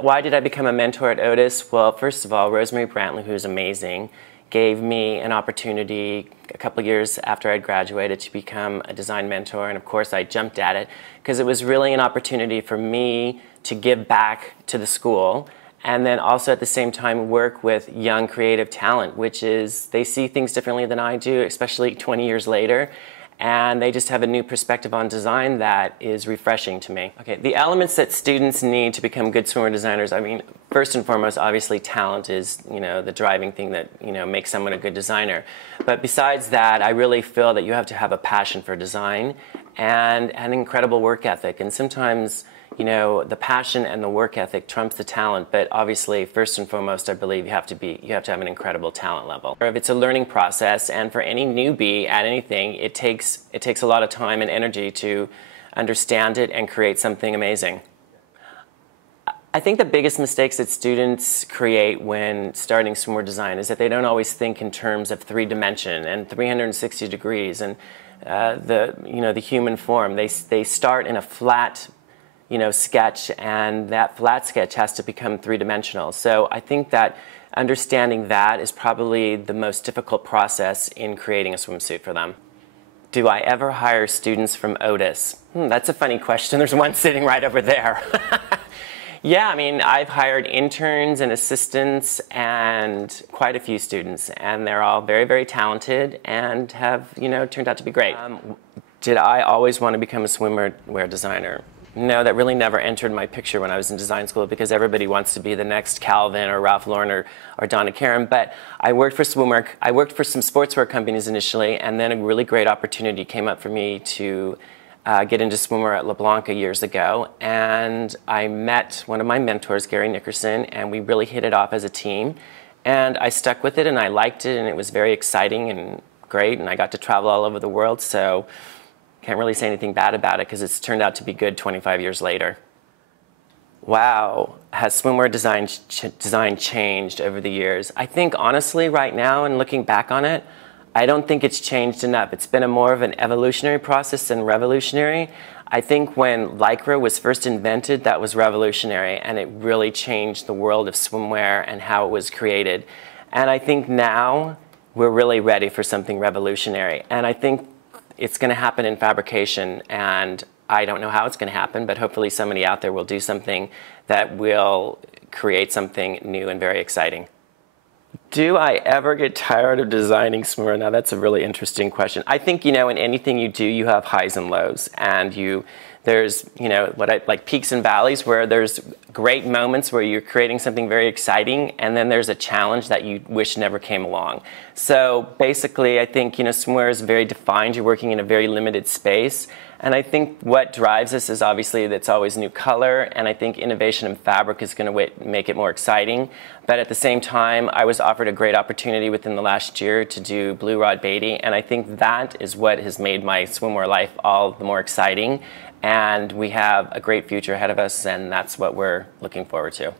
Why did I become a mentor at Otis? Well, first of all, Rosemary Brantley, who's amazing, gave me an opportunity a couple of years after I'd graduated to become a design mentor, and of course I jumped at it because it was really an opportunity for me to give back to the school and then also at the same time work with young creative talent, which is they see things differently than I do, especially 20 years later. And they just have a new perspective on design that is refreshing to me. Okay, the elements that students need to become good swimwear designers, I mean, first and foremost, obviously talent is, the driving thing that, makes someone a good designer. But besides that, I really feel that you have to have a passion for design and an incredible work ethic. And sometimes, the passion and the work ethic trumps the talent, but obviously, first and foremost, I believe you have to have an incredible talent level. It's a learning process, and for any newbie at anything, it takes a lot of time and energy to understand it and create something amazing. I think the biggest mistakes that students create when starting swimwear design is that they don't always think in terms of 3-dimension and 360 degrees and the human form. They start in a flat sketch, and that flat sketch has to become 3-dimensional. So I think that understanding that is probably the most difficult process in creating a swimsuit for them. Do I ever hire students from Otis? That's a funny question. There's one sitting right over there. Yeah, I mean, I've hired interns and assistants and quite a few students, and they're all very, very talented and have, turned out to be great. Did I always want to become a swimwear designer? No, that really never entered my picture when I was in design school because everybody wants to be the next Calvin or Ralph Lauren or Donna Karan. But I worked for swimwear. I worked for some sportswear companies initially, and then a really great opportunity came up for me to get into swimwear at LeBlanc years ago. And I met one of my mentors, Gary Nickerson, and we really hit it off as a team. And I stuck with it, and I liked it, and it was very exciting and great, and I got to travel all over the world. So can't really say anything bad about it because it's turned out to be good 25 years later. Wow, has swimwear design changed over the years? I think honestly right now and looking back on it, I don't think it's changed enough. It's been more of an evolutionary process than revolutionary. I think when Lycra was first invented, that was revolutionary, and it really changed the world of swimwear and how it was created. And I think now we're really ready for something revolutionary. And I think it's going to happen in fabrication, and I don't know how it's going to happen, but hopefully somebody out there will do something that will create something new and very exciting. Do I ever get tired of designing swimwear? Now that's a really interesting question. I think, in anything you do, you have highs and lows, and there's, like peaks and valleys where there's great moments where you're creating something very exciting, and then there's a challenge that you wish never came along. So basically, I think, swimwear is very defined. You're working in a very limited space. And I think what drives us is obviously that's always new color, and I think innovation in fabric is going to make it more exciting. But at the same time, I was offered a great opportunity within the last year to do Blue Rod Beattie, and I think that is what has made my swimwear life all the more exciting. And we have a great future ahead of us, and that's what we're looking forward to.